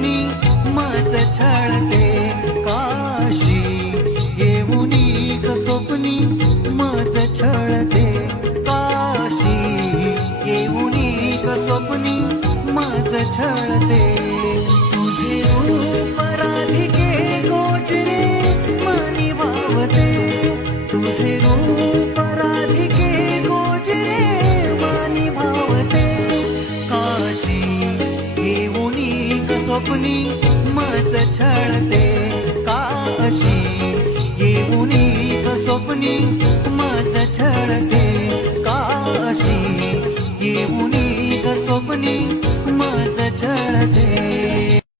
स्वप्नी माझ छळते काशी येऊनी ग स्वप्नी माझ छळते काशी येऊनी ग स्वप्नी माझ छळते तुझे रूप राधिके गोचरे मनी भावते तुझे रूप राधिके गोचरे मनी भावते काशी येऊनी ग स्वप्नी माझ छळते काशी येऊनी ग स्वप्नी माझ छळते काशी येऊनी ग स्वप्नी माझ छळते